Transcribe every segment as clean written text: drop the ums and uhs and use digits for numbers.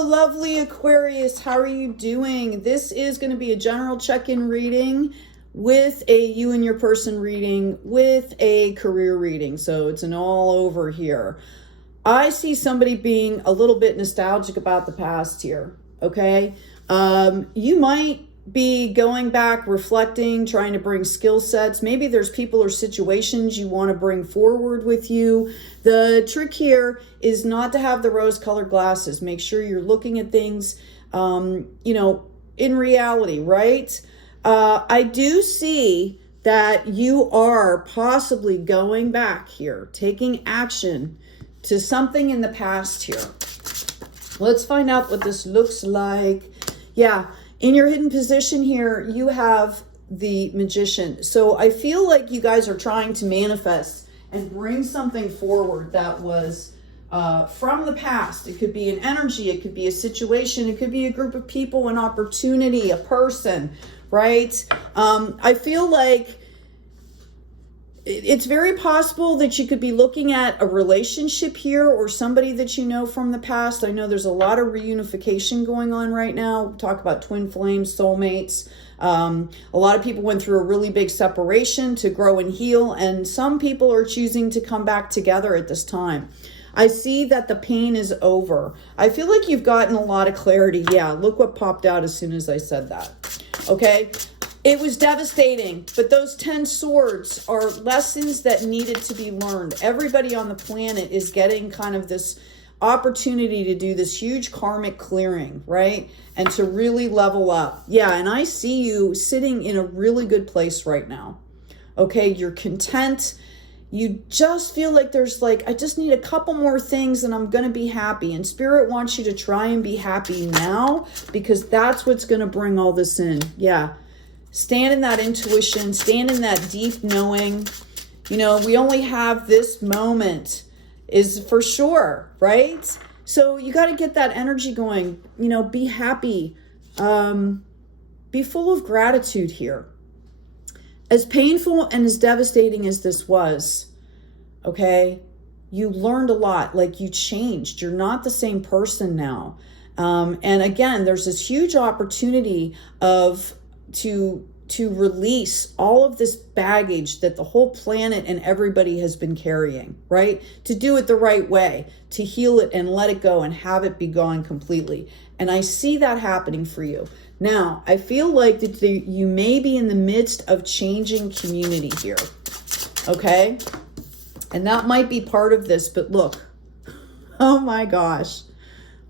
Hello, lovely Aquarius. How are you doing? This is going to be a general check-in reading with a you and your person reading with a career reading. So it's an all over here. I see somebody being a little bit nostalgic about the past here. Okay. You might be going back, reflecting, trying to bring skill sets. Maybe there's people or situations you want to bring forward with you. The trick here is not to have the rose-colored glasses. Make sure you're looking at things, in reality, right? I do see that you are possibly going back here, taking action to something in the past here. Let's find out what this looks like. Yeah. In your hidden position here, you have the Magician. So I feel like you guys are trying to manifest and bring something forward that was from the past. It could be an energy, it could be a situation, it could be a group of people, an opportunity, a person, right? I feel like it's very possible that you could be looking at a relationship here or somebody that you know from the past. I know there's a lot of reunification going on right now. We talk about twin flames, soulmates. A lot of people went through a really big separation to grow and heal, and some people are choosing to come back together at this time. I see that the pain is over. I feel like you've gotten a lot of clarity. Yeah, look what popped out as soon as I said that. Okay. It was devastating, but those 10 swords are lessons that needed to be learned. Everybody on the planet is getting kind of this opportunity to do this huge karmic clearing, right? And to really level up. Yeah, and I see you sitting in a really good place right now. Okay, you're content. You just feel like there's I just need a couple more things and I'm going to be happy. And Spirit wants you to try and be happy now because that's what's going to bring all this in. Yeah. Stand in that intuition, stand in that deep knowing. We only have this moment is for sure, right? So you got to get that energy going, be happy, be full of gratitude here. As painful and as devastating as this was, okay, you learned a lot, you changed. You're not the same person now. And again, there's this huge opportunity to release all of this baggage that the whole planet and everybody has been carrying, right? To do it the right way, to heal it and let it go and have it be gone completely. And I see that happening for you. Now, I feel like that you may be in the midst of changing community here, okay? And that might be part of this, but look, oh my gosh,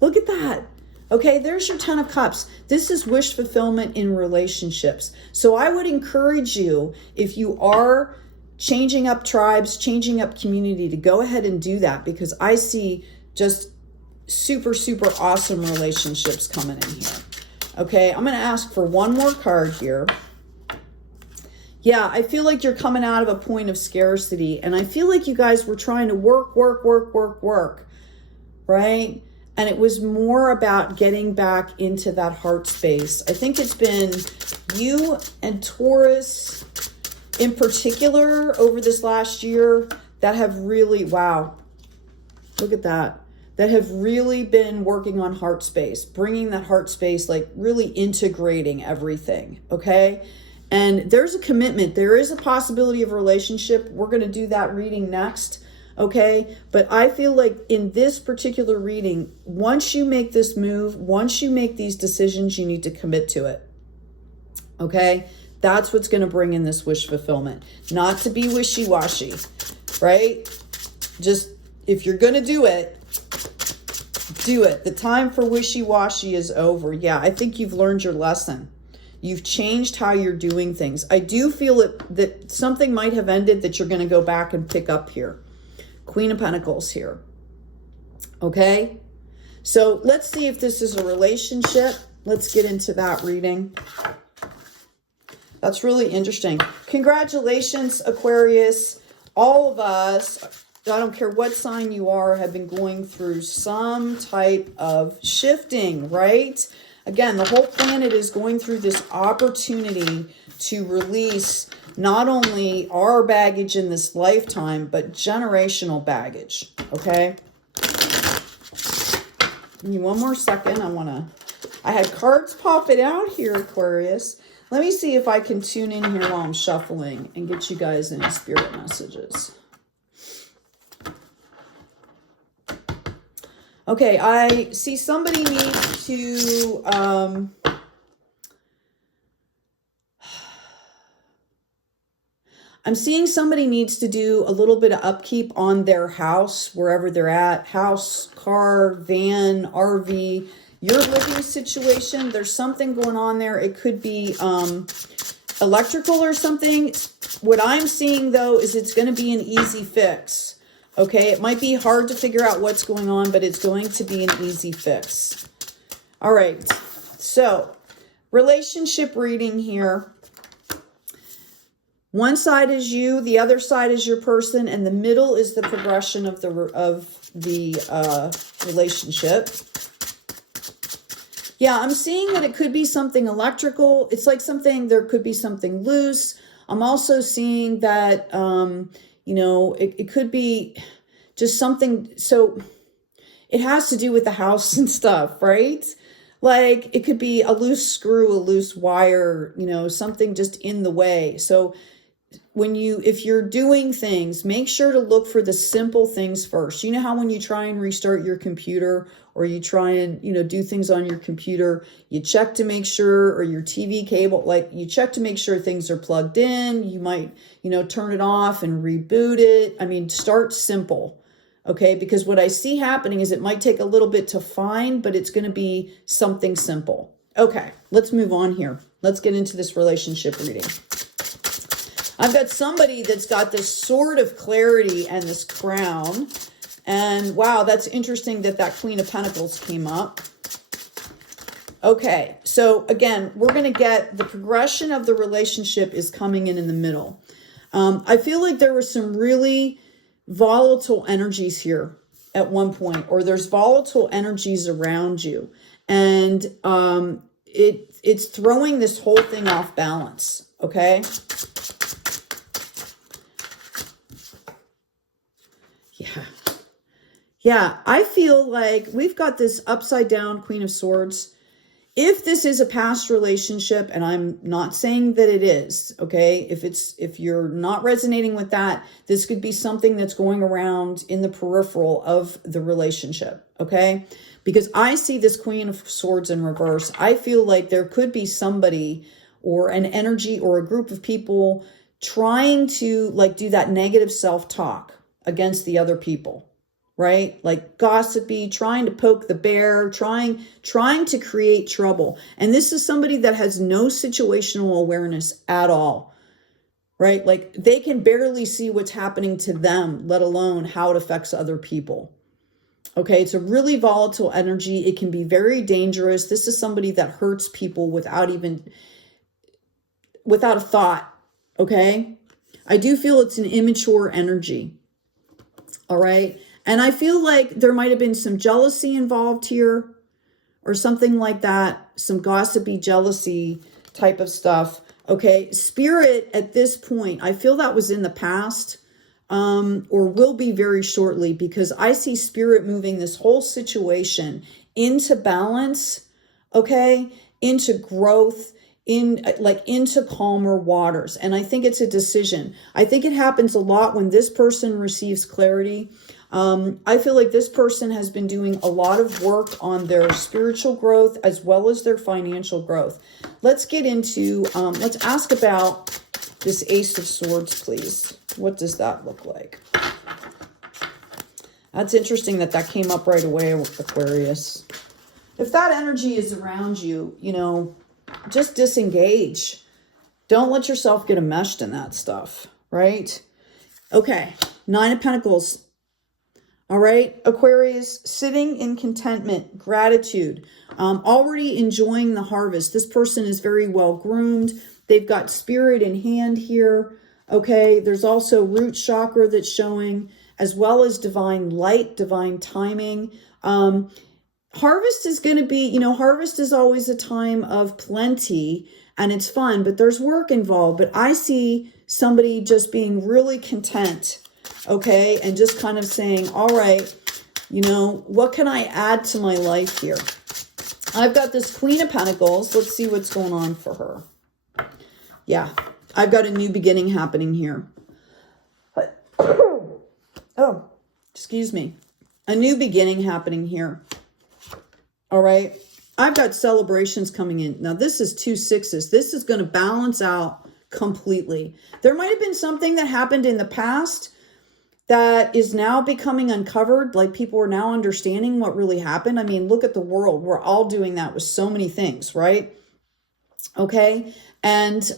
look at that. Okay, there's your 10 of Cups. This is wish fulfillment in relationships. So I would encourage you, if you are changing up tribes, changing up community, to go ahead and do that because I see just super, super awesome relationships coming in here. Okay, I'm going to ask for one more card here. Yeah, I feel like you're coming out of a point of scarcity, and I feel like you guys were trying to work, right? And it was more about getting back into that heart space. I think it's been you and Taurus in particular over this last year that have really, wow, look at that, that have really been working on heart space, bringing that heart space, really integrating everything, okay? And there's a commitment. There is a possibility of a relationship. We're going to do that reading next. Okay, but I feel like in this particular reading, once you make this move, once you make these decisions, you need to commit to it. Okay, that's what's going to bring in this wish fulfillment. Not to be wishy-washy, right? Just if you're going to do it, do it. The time for wishy-washy is over. Yeah, I think you've learned your lesson. You've changed how you're doing things. I do feel that something might have ended that you're going to go back and pick up here. Queen of Pentacles here. Okay, so let's see if this is a relationship. Let's get into that reading. That's really interesting. Congratulations, Aquarius. All of us, I don't care what sign you are, have been going through some type of shifting, right? Again, the whole planet is going through this opportunity to release not only our baggage in this lifetime, but generational baggage, okay? Give me one more second. I had cards popping out here, Aquarius. Let me see if I can tune in here while I'm shuffling and get you guys any spirit messages. Okay, I see somebody needs to, I'm seeing somebody needs to do a little bit of upkeep on their house, wherever they're at. House, car, van, RV, your living situation. There's something going on there. It could be electrical or something. What I'm seeing, though, is it's going to be an easy fix. Okay, it might be hard to figure out what's going on, but it's going to be an easy fix. All right, so relationship reading here. One side is you, the other side is your person, and the middle is the progression of the relationship. Yeah, I'm seeing that it could be something electrical. It's like something, there could be something loose. I'm also seeing that, you know, it could be just something. So it has to do with the house and stuff, right? Like it could be a loose screw, a loose wire, you know, something just in the way. So if you're doing things, make sure to look for the simple things first. You know how when you try and restart your computer or you try and, you know, do things on your computer, you check to make sure, or your TV cable, like you check to make sure things are plugged in. You might, you know, turn it off and reboot it. I mean, start simple, okay? Because what I see happening is it might take a little bit to find, but it's going to be something simple. Okay, let's move on here. Let's get into this relationship reading. I've got somebody that's got this sort of clarity and this crown. And wow, that's interesting that that Queen of Pentacles came up. Okay, so again, we're going to get the progression of the relationship is coming in the middle. I feel like there were some really volatile energies here at one point, or there's volatile energies around you. And it's throwing this whole thing off balance, okay? Yeah, I feel like we've got this upside down Queen of Swords. If this is a past relationship, and I'm not saying that it is, okay? If you're not resonating with that, this could be something that's going around in the peripheral of the relationship, okay? Because I see this Queen of Swords in reverse. I feel like there could be somebody or an energy or a group of people trying to like do that negative self-talk against the other people. Right? Like gossipy, trying to poke the bear, trying to create trouble. And this is somebody that has no situational awareness at all, right? Like they can barely see what's happening to them, let alone how it affects other people. Okay, it's a really volatile energy. It can be very dangerous. This is somebody that hurts people without a thought, okay? I do feel it's an immature energy, all right? And I feel like there might have been some jealousy involved here or something like that. Some gossipy jealousy type of stuff. Okay. Spirit at this point, I feel that was in the past or will be very shortly, because I see Spirit moving this whole situation into balance. Okay. Into growth, into calmer waters. And I think it's a decision. I think it happens a lot when this person receives clarity. I feel like this person has been doing a lot of work on their spiritual growth as well as their financial growth. Let's get into, let's ask about this Ace of Swords, please. What does that look like? That's interesting that that came up right away with Aquarius. If that energy is around you, you know, just disengage. Don't let yourself get enmeshed in that stuff, right? Okay, Nine of Pentacles. All right, Aquarius, sitting in contentment, gratitude, already enjoying the harvest. This person is very well groomed. They've got Spirit in hand here. Okay, there's also root chakra that's showing, as well as divine light, divine timing. Harvest is going to be, you know, harvest is always a time of plenty and it's fun, but there's work involved. But I see somebody just being really content. Okay, and just kind of saying, all right, You know, what can I add to my life here? I've got this Queen of Pentacles. Let's see what's going on for her. Yeah, I've got a new beginning happening here. Oh, excuse me. A new beginning happening here. All right. I've got celebrations coming in. Now, this is 2 6s. This is going to balance out completely. There might have been something that happened in the past that is now becoming uncovered. Like, people are now understanding what really happened. I mean, look at the world. We're all doing that with so many things, right? Okay. And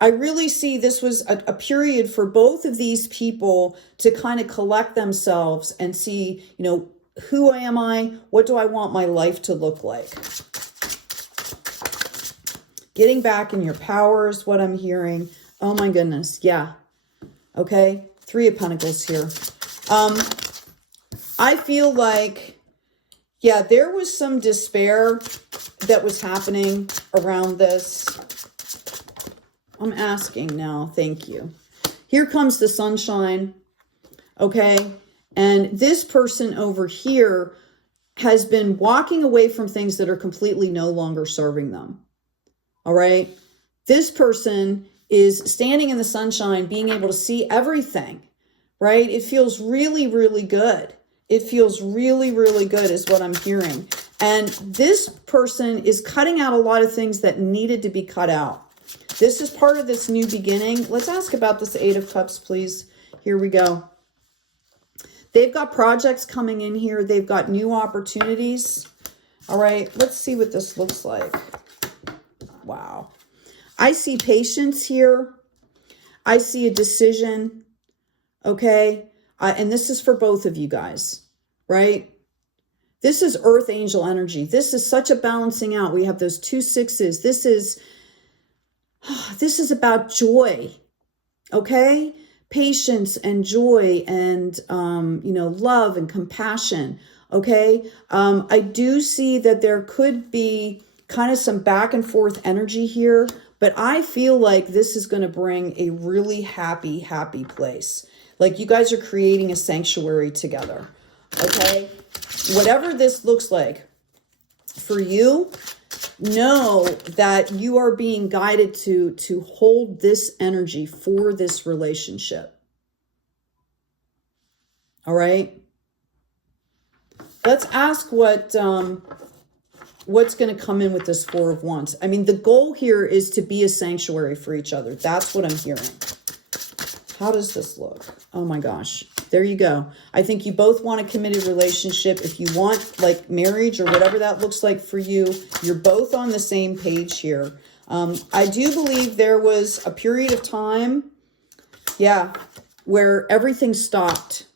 I really see this was a period for both of these people to kind of collect themselves and see, you know, who am I? What do I want my life to look like? Getting back in your power is what I'm hearing. Oh my goodness. Yeah. Okay. 3 of Pentacles here. I feel like, yeah, there was some despair that was happening around this. I'm asking now. Thank you. Here comes the sunshine. Okay. And this person over here has been walking away from things that are completely no longer serving them. All right. This person is standing in the sunshine, being able to see everything, right? It feels really, really good. It feels really, really good is what I'm hearing. And this person is cutting out a lot of things that needed to be cut out. This is part of this new beginning. Let's ask about this 8 of Cups, please. Here we go. They've got projects coming in here. They've got new opportunities. All right, let's see what this looks like. Wow. I see patience here. I see a decision. Okay. And this is for both of you guys, right? This is Earth Angel energy. This is such a balancing out. We have those 2 6s. This is about joy. Okay. Patience and joy and, you know, love and compassion. Okay. I do see that there could be kind of some back and forth energy here, but I feel like this is going to bring a really happy, happy place. Like, you guys are creating a sanctuary together. Okay. Whatever this looks like for you, know that you are being guided to hold this energy for this relationship. All right. Let's ask what's going to come in with this 4 of Wands. I mean, the goal here is to be a sanctuary for each other. That's what I'm hearing. How does this look? Oh my gosh. There you go. I think you both want a committed relationship. If you want like marriage or whatever that looks like for you, you're both on the same page here. I do believe there was a period of time, yeah, where everything stopped.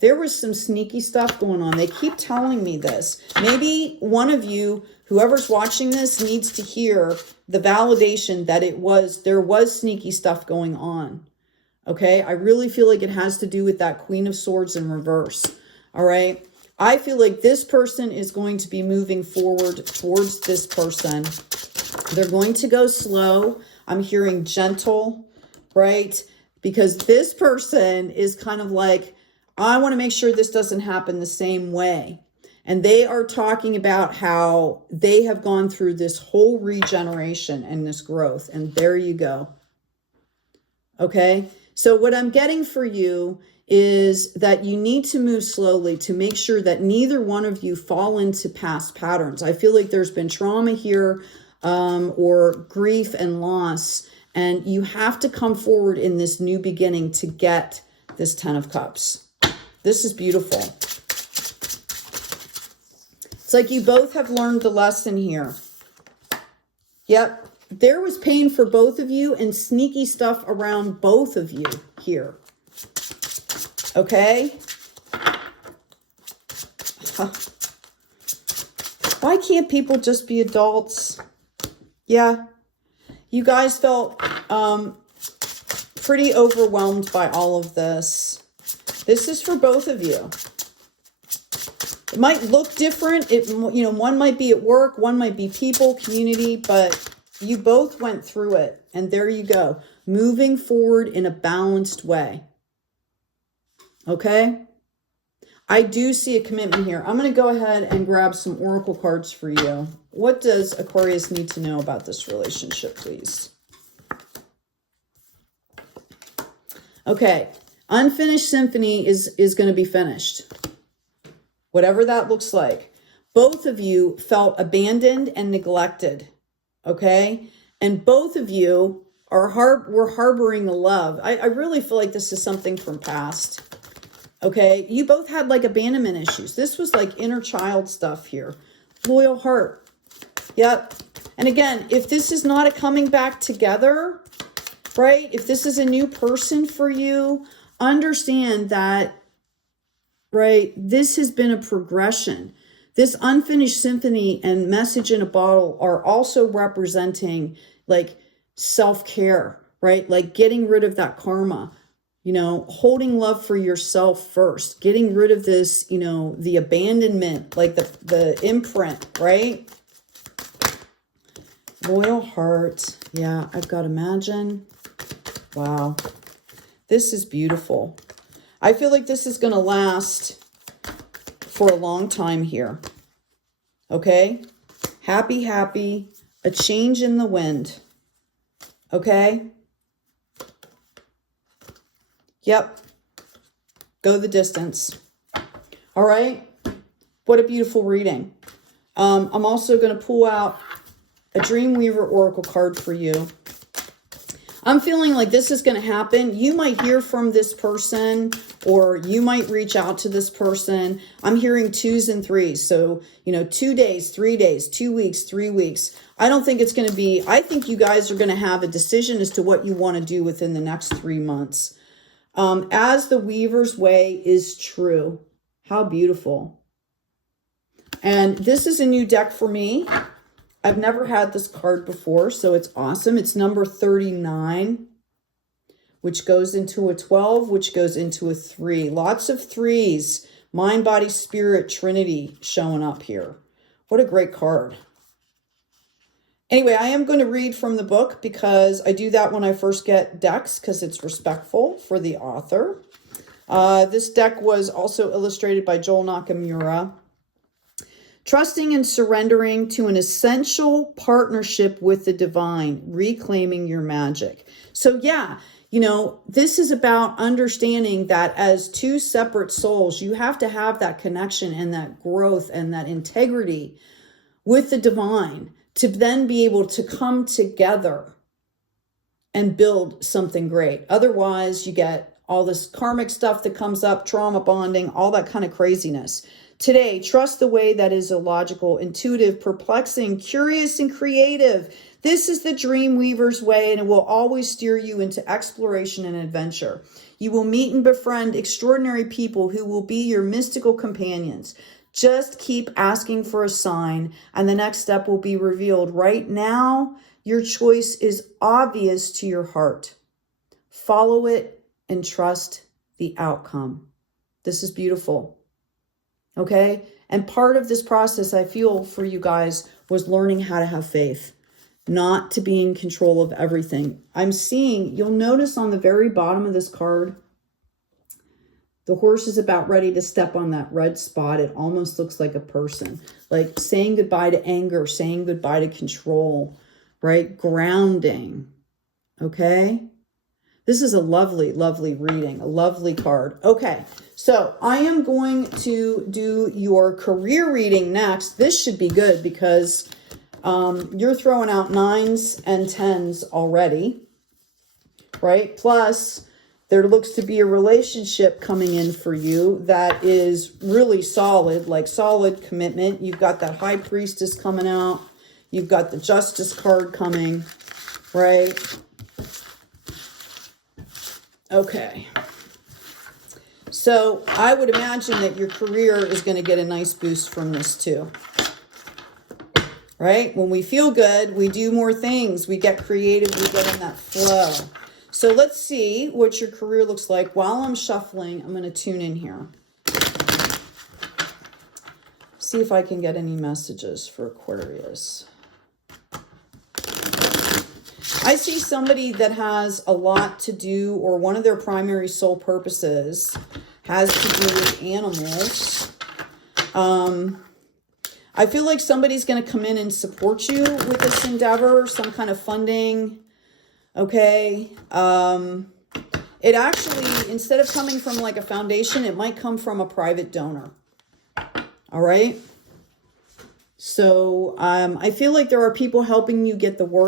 There was some sneaky stuff going on. They keep telling me this. Maybe one of you, whoever's watching this, needs to hear the validation that there was sneaky stuff going on. Okay, I really feel like it has to do with that Queen of Swords in reverse. All right, I feel like this person is going to be moving forward towards this person. They're going to go slow. I'm hearing gentle, right? Because this person is kind of like, I want to make sure this doesn't happen the same way. And they are talking about how they have gone through this whole regeneration and this growth. And there you go. Okay. So what I'm getting for you is that you need to move slowly to make sure that neither one of you fall into past patterns. I feel like there's been trauma here or grief and loss, and you have to come forward in this new beginning to get this 10 of Cups. This is beautiful. It's like you both have learned the lesson here. Yep. There was pain for both of you and sneaky stuff around both of you here. Okay? Why can't people just be adults? Yeah. You guys felt pretty overwhelmed by all of this. This is for both of you. It might look different. One might be at work, one might be people, community, but you both went through it, and there you go. Moving forward in a balanced way. Okay? I do see a commitment here. I'm going to go ahead and grab some oracle cards for you. What does Aquarius need to know about this relationship, please? Okay. Unfinished symphony is going to be finished. Whatever that looks like. Both of you felt abandoned and neglected. Okay? And both of you were harboring a love. I really feel like this is something from past. Okay, you both had like abandonment issues. This was like inner child stuff here. Loyal heart. Yep. And again, if this is not a coming back together, right? If this is a new person for you, understand that, right? This has been a progression. This unfinished symphony and message in a bottle are also representing like self-care, right? Like getting rid of that karma. You know, holding love for yourself first, getting rid of this, you know, the abandonment, like the imprint, right? Loyal heart. Yeah, I've got imagine. Wow. This is beautiful. I feel like this is going to last for a long time here. Okay? Happy, happy. A change in the wind. Okay? Yep. Go the distance. All right. What a beautiful reading. I'm also going to pull out a Dreamweaver Oracle card for you. I'm feeling like this is going to happen. You might hear from this person or you might reach out to this person. I'm hearing 2s and 3s. So, you know, 2 days, 3 days, 2 weeks, 3 weeks. I don't think it's going to be, I think you guys are going to have a decision as to what you want to do within the next 3 months. As the Weaver's Way is true. How beautiful. And this is a new deck for me. I've never had this card before, so it's awesome. It's number 39, which goes into a 12, which goes into a 3. Lots of 3s. Mind, body, spirit, Trinity showing up here. What a great card. Anyway, I am going to read from the book because I do that when I first get decks because it's respectful for the author. This deck was also illustrated by Joel Nakamura. Trusting and surrendering to an essential partnership with the divine, reclaiming your magic. So yeah, you know, this is about understanding that as two separate souls, you have to have that connection and that growth and that integrity with the divine to then be able to come together and build something great. Otherwise, you get all this karmic stuff that comes up, trauma bonding, all that kind of craziness. Today, trust the way that is illogical, intuitive, perplexing, curious, and creative. This is the Dreamweaver's way, and it will always steer you into exploration and adventure. You will meet and befriend extraordinary people who will be your mystical companions. Just keep asking for a sign, and the next step will be revealed. Right now, your choice is obvious to your heart. Follow it and trust the outcome. This is beautiful. Okay? And part of this process, I feel, for you guys was learning how to have faith, not to be in control of everything. I'm seeing, you'll notice on the very bottom of this card, the horse is about ready to step on that red spot. It almost looks like a person, like saying goodbye to anger, saying goodbye to control, right? Grounding. Okay? This is a lovely, lovely reading, a lovely card. Okay, so I am going to do your career reading next. This should be good because you're throwing out 9s and 10s already, right? Plus, there looks to be a relationship coming in for you that is really solid, like solid commitment. You've got that High Priestess coming out. You've got the Justice card coming, right? Okay. So I would imagine that your career is going to get a nice boost from this too. Right? When we feel good, we do more things. We get creative. We get in that flow. So let's see what your career looks like. While I'm shuffling, I'm going to tune in here. See if I can get any messages for Aquarius. I see somebody that has a lot to do, or one of their primary soul purposes has to do with animals. I feel like somebody's going to come in and support you with this endeavor, some kind of funding. Okay. It actually, instead of coming from like a foundation, it might come from a private donor. All right. So I feel like there are people helping you get the word